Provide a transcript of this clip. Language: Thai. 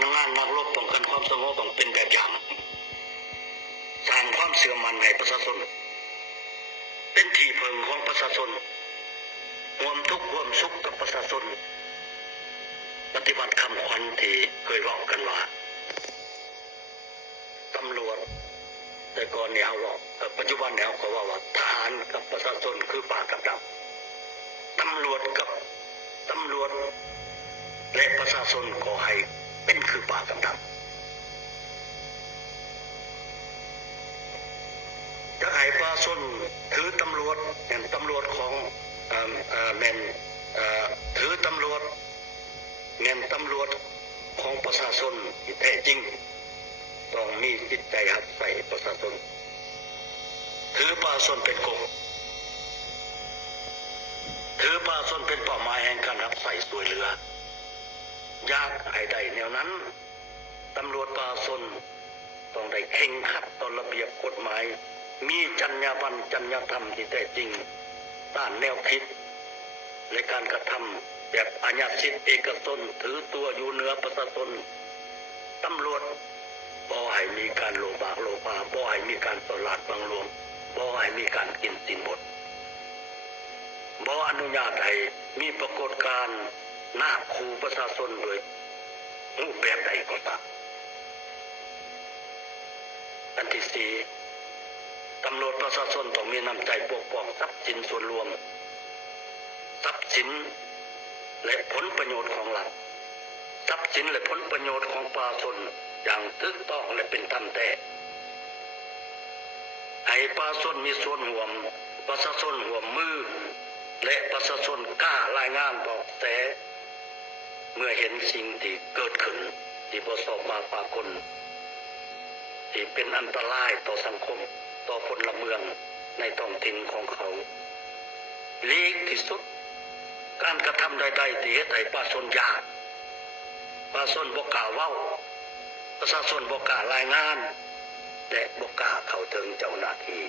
นักงานนักรบป้องกันความสงบต้องเป็นแบบอย่างสร้างความเชื่อมั่นให้ประชาชนเป็นที่พึ่งของประชาชนร่วมทุกข์ร่วมสุขกับประชาชนปฏิบัติคำขวัญที่เคยบอกกันว่าตำรวจแต่ก่อนเนี่ยเขาบอกปัจจุบันเนี่ยเขาว่าทหารกับประชาชนคือปากกับดำตำรวจและประชาชนก็ให้เป็นคือปากกับดำจะให้ประชาชนถือตำรวจเป็นตำรวจของถือตำรวจเป็นตำรวจของประชาชนที่แท้จริงต้องมีจิตใจหักใส่ประชาชนถือประชาชนเป็นกบถือประชาชนเป็นเป้าหมายแห่งการหักใส่สวยเหลือยากให้ได้แนวนั้นตำรวจประชาชนต้องได้เข่งขัดต่อระเบียบกฎหมายมีจรรยาบรรณจรรยธรรมที่แท้จริงต้านแนวคิดในการกระทำแบบอาญาสิทธิเอกชนถือตัวอยู่เหนือประชาชนตำรวจบ่ให้มีการโลภะบ่ให้มีการตลาดบังหลวงบ่ให้มีการกินสินบดบ่อนุญาตให้มีปรากฏการณ์หน้าขู่ประชาชนโดยรูปแบบใดก็ตามอันที่สี่ตำรวจประชาชนต้องมีน้ำใจปกป้องทรัพย์สินส่วนรวมทรัพย์สินและผลประโยชน์ของรัฐทรัพย์สินและผลประโยชน์ของประชาชนอย่างถูกต้องและเป็นธรรมแท้ให้ประชาชนมีส่วนร่วมประชาชนร่วมมือและประชาชนกล้ารายงานบอกแต่เมื่อเห็นสิ่งที่เกิดขึ้นที่ประสบมาปรากฏที่เป็นอันตรายต่อสังคมต่อพลเมืองในท้องถิ่นของเขาหลีกที่สุดการกระทำใดๆที่ให้ประชาชนยากประชาชนบ่กล้าเว้าประชาชนบ่กล้ารายงานและบ่กล้าเข้าถึงเจ้าหน้าที่